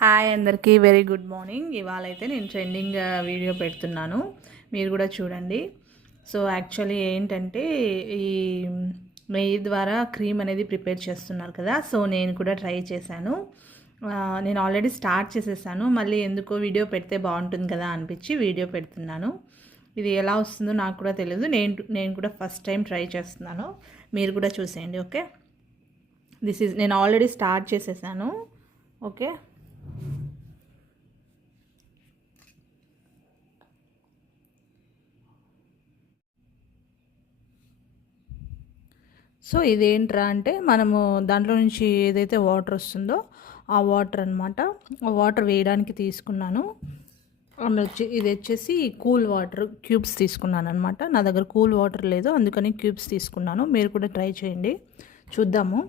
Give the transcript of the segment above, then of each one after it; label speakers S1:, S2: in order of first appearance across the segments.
S1: Hi అందరికీ very good morning. ఇవాళ అయితే నేను ట్రెండింగ్ వీడియో పెడుతున్నాను. మీరు కూడా చూడండి. సో యాక్చువల్లీ ఏంటంటే ఈ నెయ్యి ద్వారా క్రీమ్ అనేది ప్రిపేర్ చేస్తున్నారు కదా సో నేను కూడా ట్రై చేశాను. నేను ఆల్రెడీ స్టార్ట్ చేసేసాను. మళ్ళీ ఎందుకో వీడియో పెడితే బాగుంటుంది కదా అనిపించి వీడియో పెడుతున్నాను. ఇది ఎలా వస్తుందో నాకు కూడా తెలియదు. నేను నేను కూడా ఫస్ట్ టైం ట్రై చేస్తున్నాను. మీరు కూడా చూసేయండి ఓకే? దిస్ ఈజ్ నేను ఆల్రెడీ స్టార్ట్ చేసేసాను ఓకే? సో ఇదేంట్రా అంటే మనము దాంట్లో నుంచి ఏదైతే వాటర్ వస్తుందో ఆ వాటర్ అనమాట ఆ వాటర్ వేయడానికి తీసుకున్నాను. అందులో వచ్చి ఇది వచ్చేసి కూల్ వాటర్ క్యూబ్స్ తీసుకున్నాను అనమాట నా దగ్గర కూల్ వాటర్ లేదు అందుకని క్యూబ్స్ తీసుకున్నాను. మీరు కూడా ట్రై చేయండి. చూద్దాము.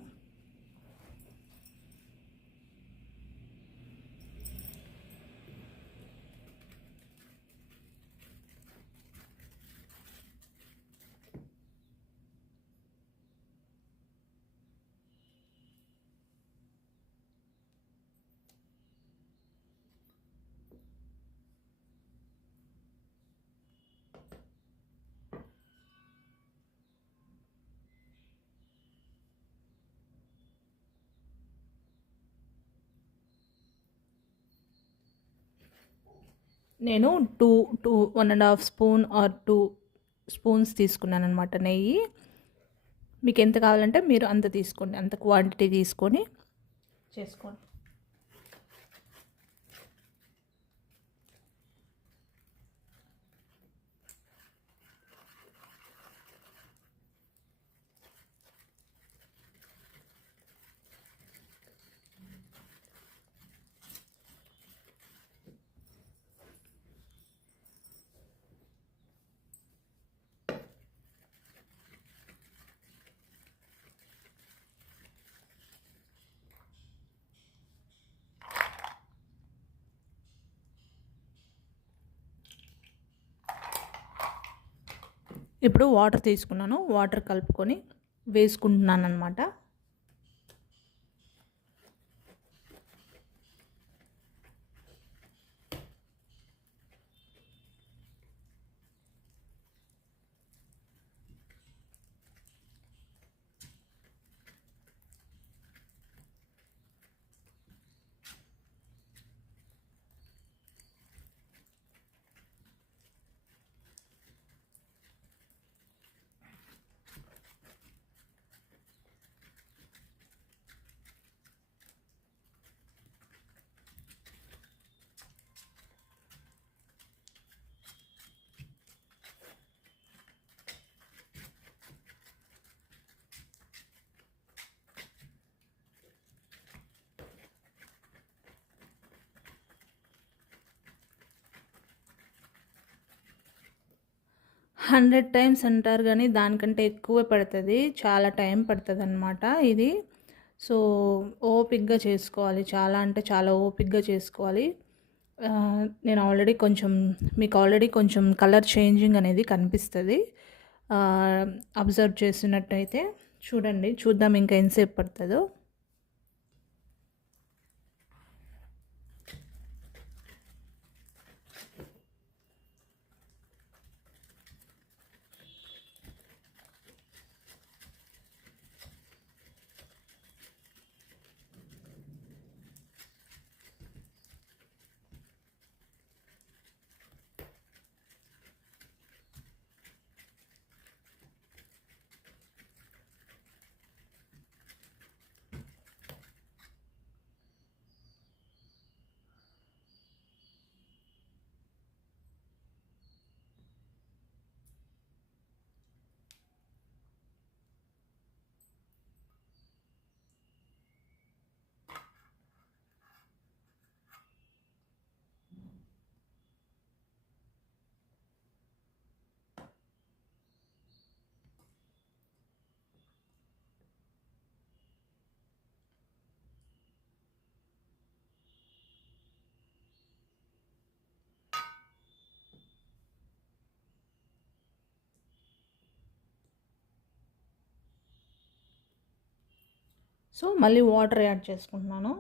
S1: నేను two two one and half spoon or two spoons తీసుకున్నాను అనమాట నెయ్యి. మీకు ఎంత కావాలంటే మీరు అంత తీసుకోండి అంత క్వాంటిటీ తీసుకొని చేసుకోండి. ఇప్పుడు వాటర్ తీసుకున్నాను. వాటర్ కలుపుకొని వేసుకుంటున్నాను అనమాట హండ్రెడ్ టైమ్స్ అంటారు కానీ దానికంటే ఎక్కువ పడుతుంది. చాలా టైం పడుతుంది అనమాట ఇది. సో ఓపిక్గా చేసుకోవాలి. చాలా అంటే చాలా ఓపిక్గా చేసుకోవాలి. నేను ఆల్రెడీ కొంచెం మీకు ఆల్రెడీ కొంచెం కలర్ చేంజింగ్ అనేది కనిపిస్తుంది. అబ్జర్వ్ చేసినట్టయితే చూడండి. చూద్దాం ఇంకా ఎంతసేపు పడుతుందో. సో మళ్ళీ వాటర్ యాడ్ చేసుకుంటున్నాను.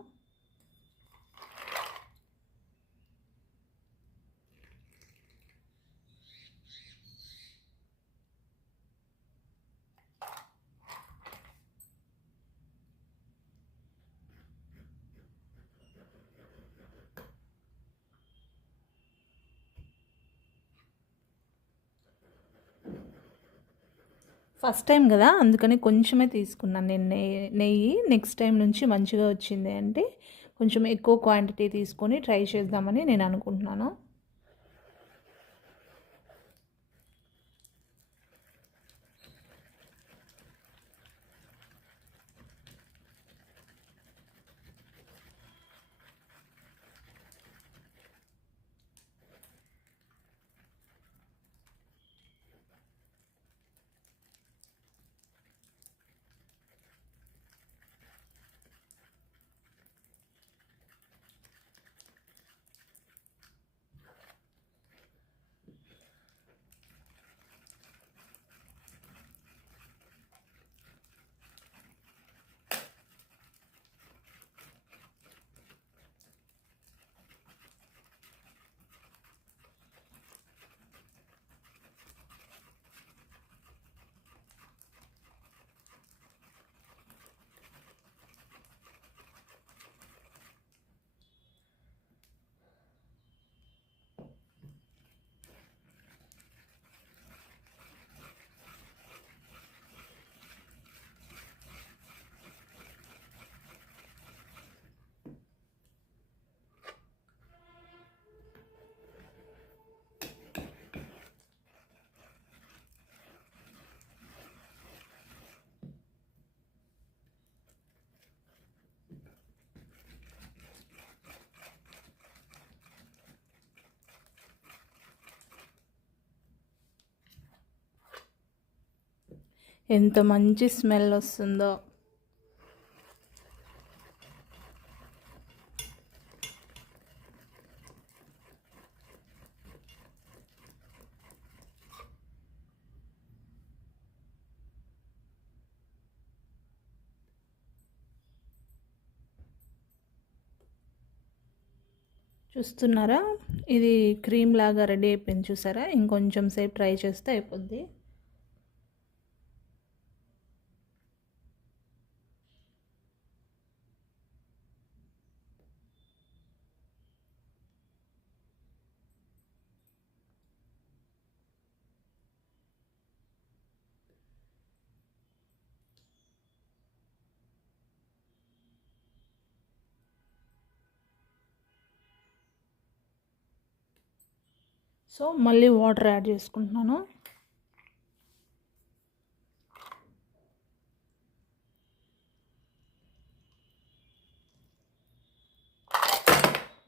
S1: ఫస్ట్ టైం కదా అందుకని కొంచెమే తీసుకున్నాను నేను నెయ్యి నెయ్యి నెక్స్ట్ టైం నుంచి మంచిగా వచ్చింది అంటే కొంచెం ఎక్కువ క్వాంటిటీ తీసుకొని ట్రై చేద్దామని నేను అనుకుంటున్నాను. ఎంత మంచి స్మెల్ వస్తుందో. చూస్తున్నారా? ఇది క్రీమ్ లాగా రెడీ అయిపోయింది చూసారా? ఇంకొంచెం సేపు ట్రై చేస్తే అయిపోద్ది. సో మళ్ళీ వాటర్ యాడ్ చేసుకుంటున్నాను.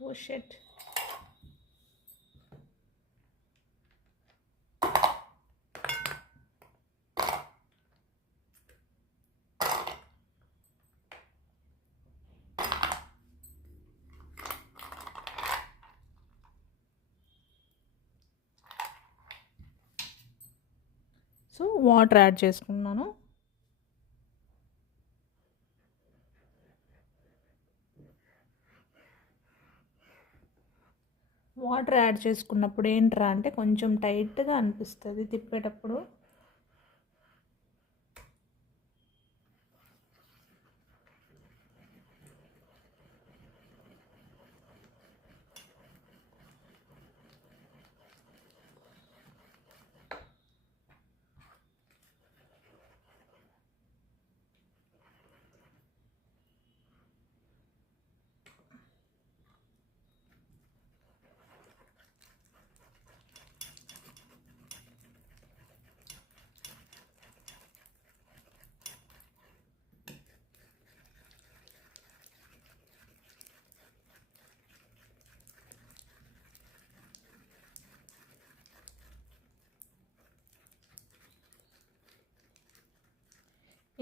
S1: ఓ షెట్. సో వాటర్ యాడ్ చేసుకున్నాను. వాటర్ యాడ్ చేసుకున్నప్పుడు ఏంట్రా అంటే కొంచెం టైట్గా అనిపిస్తుంది తిప్పేటప్పుడు.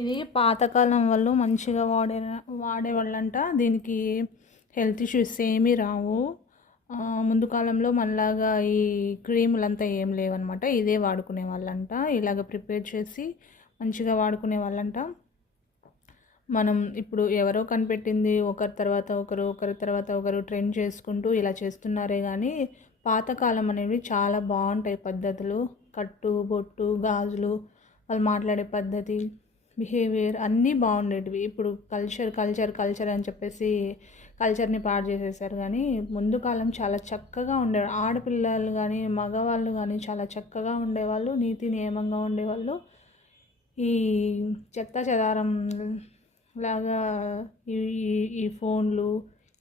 S1: ఇది పాతకాలం వాళ్ళు మంచిగా వాడే వాడేవాళ్ళంట. దీనికి హెల్త్ ఇష్యూస్ ఏమీ రావు. ముందు కాలంలో మనలాగా ఈ క్రీములంతా ఏం లేవన్నమాట. ఇదే వాడుకునే వాళ్ళంట. ఇలాగ ప్రిపేర్ చేసి మంచిగా వాడుకునే వాళ్ళంట. మనం ఇప్పుడు ఎవరో కనిపెట్టింది ఒకరి తర్వాత ఒకరు ఒకరి తర్వాత ఒకరు ట్రెండ్ చేసుకుంటూ ఇలా చేస్తున్నారే కానీ పాతకాలం అనేవి చాలా బాగుంటాయి పద్ధతులు. కట్టు బొట్టు గాజులు వాళ్ళు మాట్లాడే పద్ధతి. బిహేవియర్ అన్నీ బాగుండేటివి. ఇప్పుడు కల్చర్ కల్చర్ కల్చర్ అని చెప్పేసి కల్చర్ని పాడు చేసేసారు. కానీ ముందు కాలం చాలా చక్కగా ఉండేవారు ఆడపిల్లలు కానీ మగవాళ్ళు కానీ చాలా చక్కగా ఉండేవాళ్ళు. నీతి నియమంగా ఉండేవాళ్ళు. ఈ చెత్త చెదారం లాగా ఈ ఈ ఫోన్లు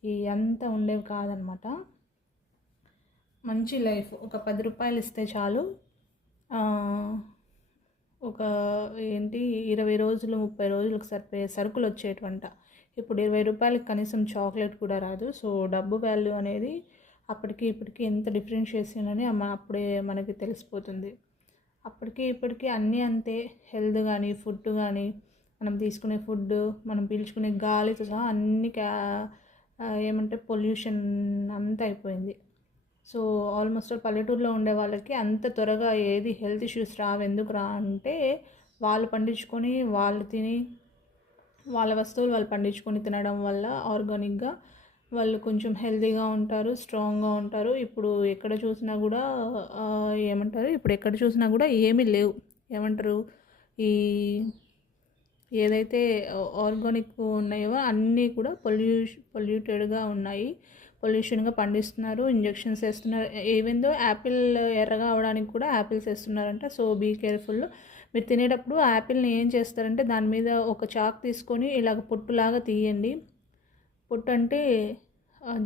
S1: ఈ అంతా ఉండేవి కాదనమాట. మంచి లైఫ్. ఒక పది రూపాయలు ఇస్తే చాలు. ఒక ఏంటి ఇరవై రోజులు ముప్పై రోజులకు సరిపోయే సరుకులు వచ్చేటంట ఇప్పుడు ఇరవై రూపాయలకి కనీసం చాక్లెట్ కూడా రాదు. సో డబ్బు వాల్యూ అనేది అప్పటికి ఇప్పటికి ఎంత డిఫరెన్షియేషన్ అని అప్పుడే మనకి తెలిసిపోతుంది. అప్పటికి ఇప్పటికి అన్నీ అంతే. హెల్త్ కానీ ఫుడ్ కానీ మనం తీసుకునే ఫుడ్ మనం పీల్చుకునే గాలితో సహా అన్ని క్యా ఏమంటే పొల్యూషన్ అంతా అయిపోయింది. సో ఆల్మోస్ట్ పల్లెటూరులో ఉండే వాళ్ళకి అంత త్వరగా ఏది హెల్త్ ఇష్యూస్ రావు ఎందుకు రా అంటే వాళ్ళు పండించుకొని వాళ్ళు తిని వాళ్ళ వస్తువులు వాళ్ళు పండించుకొని తినడం వల్ల ఆర్గానిక్గా వాళ్ళు కొంచెం హెల్తీగా ఉంటారు స్ట్రాంగ్గా ఉంటారు. ఇప్పుడు ఎక్కడ చూసినా కూడా ఏమంటారు? ఇప్పుడు ఎక్కడ చూసినా కూడా ఏమీ లేవు. ఏమంటారు? ఈ ఏదైతే ఆర్గానిక్ ఉన్నాయో అన్నీ కూడా పొల్యూష్ పొల్యూటెడ్గా ఉన్నాయి. పొల్యూషన్గా పండిస్తున్నారు ఇంజెక్షన్స్ వేస్తున్నారు. ఏవిందో యాపిల్ ఎర్రగా అవడానికి కూడా యాపిల్స్ వేస్తున్నారంట. So be careful. మీరు తినేటప్పుడు యాపిల్ని ఏం చేస్తారంటే దాని మీద ఒక చాక్ తీసుకొని ఇలాగ పొట్టులాగా తీయండి. పొట్టు అంటే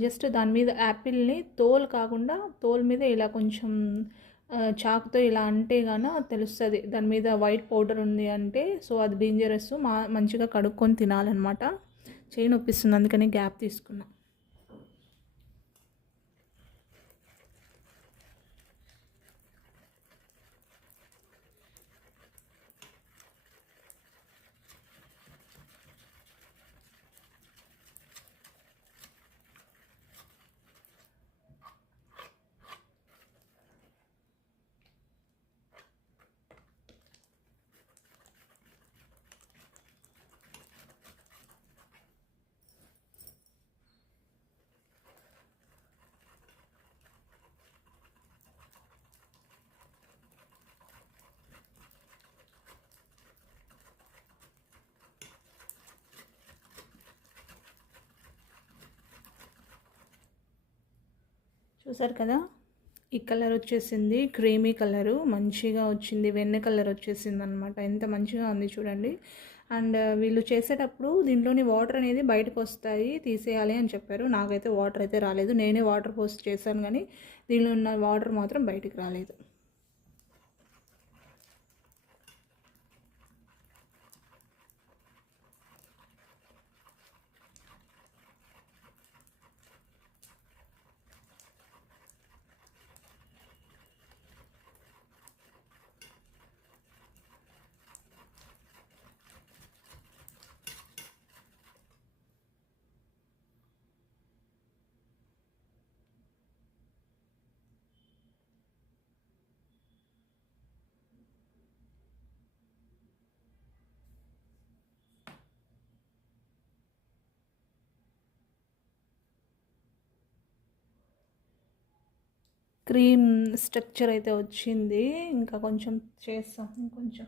S1: జస్ట్ దాని మీద యాపిల్ని తోలు కాకుండా తోలు మీద ఇలా కొంచెం చాకుతో ఇలా అంటే గాన తెలుస్తుంది. దాని మీద వైట్ పౌడర్ ఉంది అంటే సో అది డేంజరస్. మా మంచిగా కడుక్కొని తినాలన్నమాట. చేయి నొప్పిస్తుంది అందుకని గ్యాప్ తీసుకున్నాను చూసారు కదా? ఈ కలర్ వచ్చేసింది క్రీమీ కలరు. మంచిగా వచ్చింది. వెన్న కలర్ వచ్చేసింది అనమాట ఎంత మంచిగా ఉంది చూడండి. అండ్ వీళ్ళు చేసేటప్పుడు దీంట్లోని వాటర్ అనేది బయటకు వస్తాయి. తీసేయాలి అని చెప్పారు. నాకైతే వాటర్ అయితే రాలేదు. నేనే వాటర్ పోస్ట్ చేశాను కానీ దీనిలో ఉన్న వాటర్ మాత్రం బయటకు రాలేదు. క్రీమ్ స్ట్రక్చర్ అయితే వచ్చింది. ఇంకా కొంచెం చేస్తాం ఇంకొంచెం.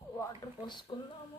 S1: వాటర్ పోసుకుందాము.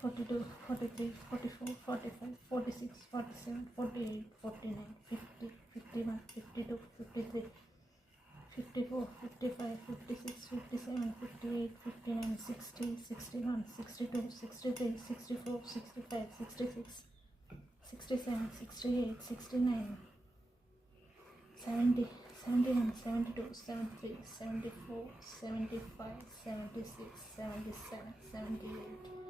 S1: 42, 43, 44, 45, 46, 47, 48, 49, 50, 51, 52, 53, 54, 55, 56, 57, 58, 59, 60, 61, 62, 63, 64, 65, 66, 67, 68, 69, 70, 71, 72, 73, 74, 75, 76, 77, 78.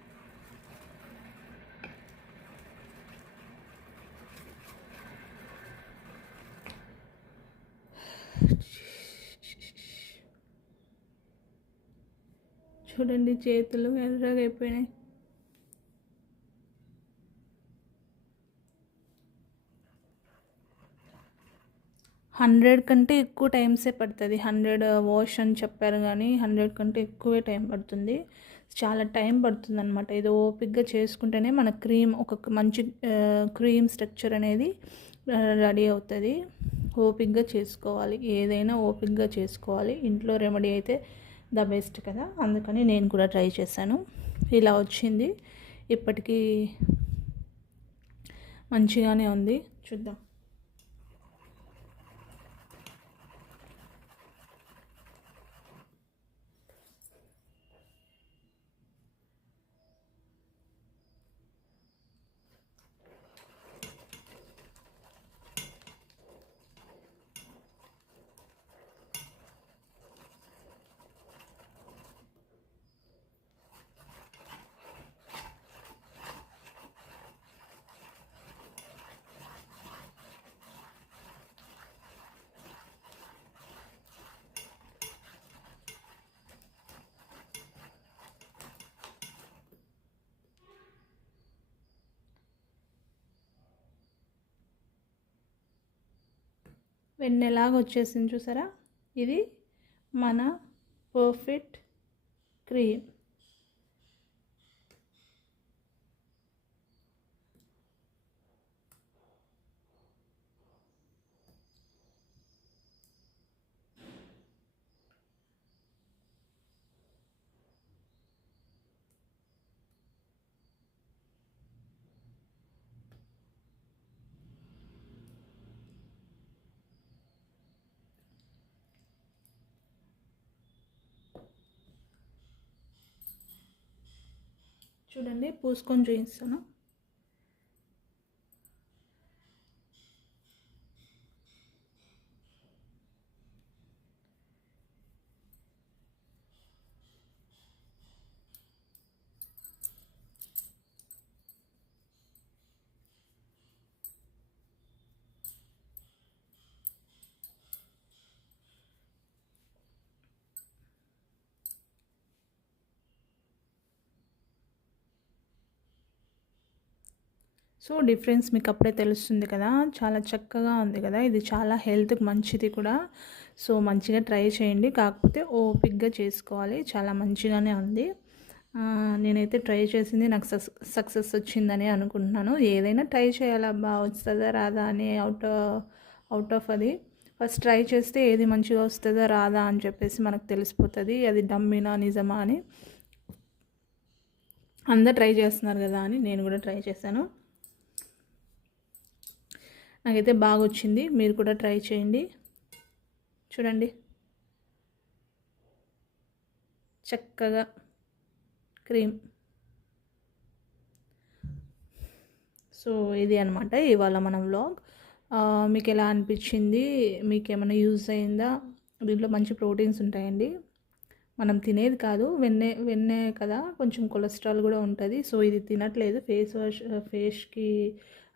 S1: చూడండి చేతులు ఎర్రగా అయిపోయినాయి హండ్రెడ్ కంటే ఎక్కువ టైమ్సే పడుతుంది. హండ్రెడ్ వాష్ అని చెప్పారు కానీ హండ్రెడ్ కంటే ఎక్కువే టైం పడుతుంది. చాలా టైం పడుతుంది అనమాట ఇది ఓపిక్గా చేసుకుంటేనే మన క్రీమ్ ఒక మంచి క్రీమ్ స్ట్రక్చర్ అనేది రెడీ అవుతుంది. ఓపిక్గా చేసుకోవాలి. ఏదైనా ఓపిక్గా చేసుకోవాలి. ఇంట్లో రెమెడీ అయితే ద బెస్ట్ కదా అందుకని నేను కూడా ట్రై చేశాను. ఇలా వచ్చింది. ఇప్పటికీ మంచిగానే ఉంది. చూద్దాం. వెన్నెలాగా వచ్చేసింది చూసారా? ఇది మన పర్ఫెక్ట్ క్రీమ్ చూడండి పూసుకొని చూపిస్తాను. సో డిఫరెన్స్ మీకు అప్పుడే తెలుస్తుంది కదా. చాలా చక్కగా ఉంది కదా. ఇది చాలా హెల్త్కి మంచిది కూడా. సో మంచిగా ట్రై చేయండి. కాకపోతే ఓపిక్గా చేసుకోవాలి. చాలా మంచిగానే ఉంది. నేనైతే ట్రై చేసింది. నాకు సక్సెస్ వచ్చిందని అనుకుంటున్నాను. ఏదైనా ట్రై చేయాలబ్బా వస్తుందా రాదా అని అవుట్ అవుట్ ఆఫ్ అది. ఫస్ట్ ట్రై చేస్తే ఏది మంచిగా వస్తుందా రాదా అని చెప్పేసి మనకు తెలిసిపోతుంది. అది డమ్మినా నిజమా అని. అందరు ట్రై చేస్తున్నారు కదా అని నేను కూడా ట్రై చేశాను. నాకైతే బాగా వచ్చింది మీరు కూడా ట్రై చేయండి. చూడండి. చక్కగా క్రీమ్. సో ఇది అనమాట ఇవాళ మనం వ్లాగ్. మీకు ఎలా అనిపించింది? మీకు ఏమైనా యూజ్ అయిందా? దీంట్లో మంచి ప్రోటీన్స్ ఉంటాయండి. మనం తినేది కాదు వెన్నె వెన్నే కదా కొంచెం కొలెస్ట్రాల్ కూడా ఉంటుంది. సో ఇది తినట్లేదు. ఫేస్ వాష్ ఫేస్కి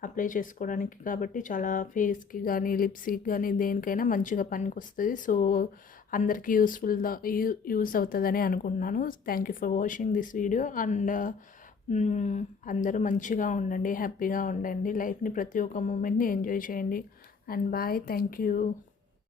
S1: అప్లై చేసుకోవడానికి కాబట్టి చాలా ఫేస్కి కానీ లిప్స్కి కానీ దేనికైనా మంచిగా పనికి వస్తుంది సో అందరికీ యూస్ఫుల్ యూస్ అవుతుందని అనుకుంటున్నాను. Thank you for watching this video and అందరూ మంచిగా ఉండండి హ్యాపీగా ఉండండి. లైఫ్ని ప్రతి ఒక్క మూమెంట్ని ఎంజాయ్ చేయండి. And bye. Thank you.